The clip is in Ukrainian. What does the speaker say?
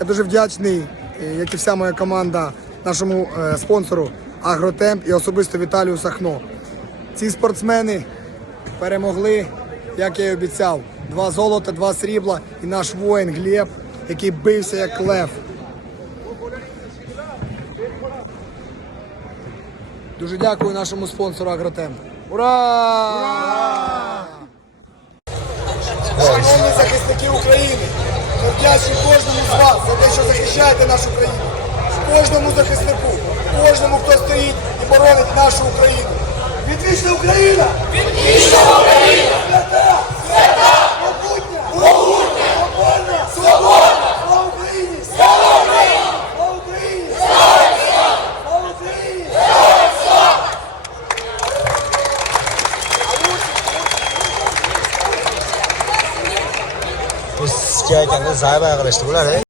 Я дуже вдячний, е, як і вся моя команда, нашому е, спонсору Агротемп і особисто Віталію Сахно. Ці спортсмени перемогли, як я і обіцяв. Два золота, два срібла і наш воїн Глеб, який бився як лев. Дуже дякую нашому спонсору Агротемп. Ура! Шановні захисники України, вдячні кожному з вас за те, що захищаєте нашу країну. Кожному захиснику, кожному, хто стоїть і боронить нашу Україну. Відвічна Україна! Відвічна Bu siz sikayotganda zayba qilishdi bular